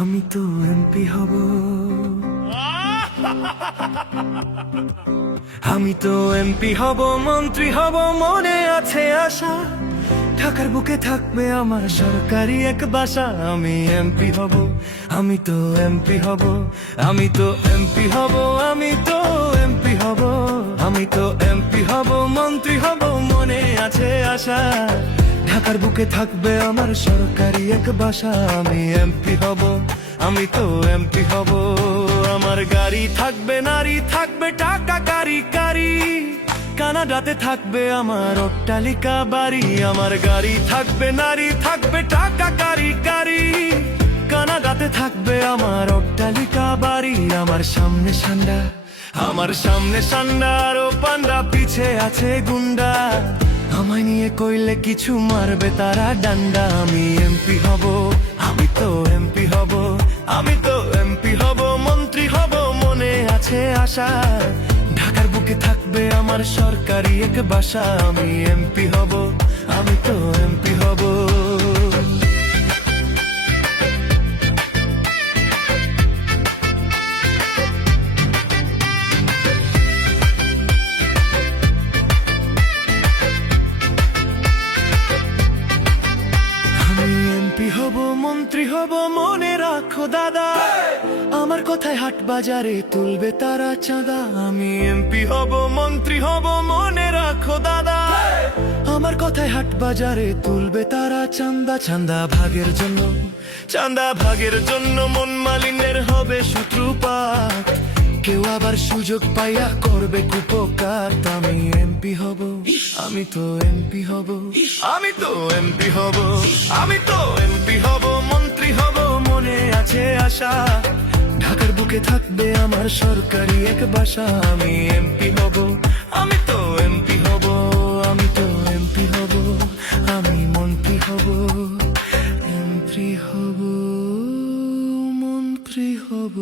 আমি তো এমপি হব। আমি তো এমপি হব, মন্ত্রী হব, মনে আছে আশা। ঢাকার বুকে থাকবে আমার সরকারি এক বাসা। আমি এমপি হব, আমি তো এমপি হব, আমি তো এমপি হব, আমি তো এমপি হব। আমি তো এমপি হব, মন্ত্রী হব, মনে আছে আশা। ঢাকার বুকে থাকবে আমার সরকারি এক বাসা। আমি এমপি হব, আমি তো এমপি হব। আমার গাড়ি থাকবে, নারী থাকবে, টাকা কারি কারি। কানাডাতে থাকবে আমার অট্টালিকা বাড়ি। আমার গাড়ি থাকবে, নারী থাকবে, টাকা কারি কারি। কানাডাতে থাকবে আমার অট্টালিকা বাড়ি। আমার সামনে সান্ডা, আমার সামনে সান্ডা। আরও পান্ডা পিছে আছে গুন্ডা। আমায় নিয়ে কইলে কিছু মারবে তারা ডান্ডা, আমি এমপি হব, আমি তো এমপি হব, আমি তো এমপি হব, মন্ত্রী হব, মনে আছে আশা। ঢাকার বুকে থাকবে আমার সরকারি এক বাসা, আমি এমপি হব। মন্ত্রী হব মনে রাখো দাদা। আমার কথায় হাট বাজারে তুলবে তারা চাঁদা। আমি এমপি হব, মন্ত্রী হব, মনে রাখো দাদা। আমার কথায় হাট বাজারে তুলবে তারা চান্দা চান্দা ভাগের জন্য চান্দা ভাগের জন্য মন মালিনের হবে শত্রুপা। কেউ আবার সুযোগ পাইয়া করবে কুপকার। আমি এমপি হব, আমি তো এমপি হব, আমি তো এমপি হব, আমি তো এমপি হব। বুকে থাকবে আমার সরকারি এক বাসা। আমি এমপি হব, আমি তো এমপি হব, আমি তো এমপি হব, আমি মন্ত্রী হব এমপি হব, মন্ত্রী হব।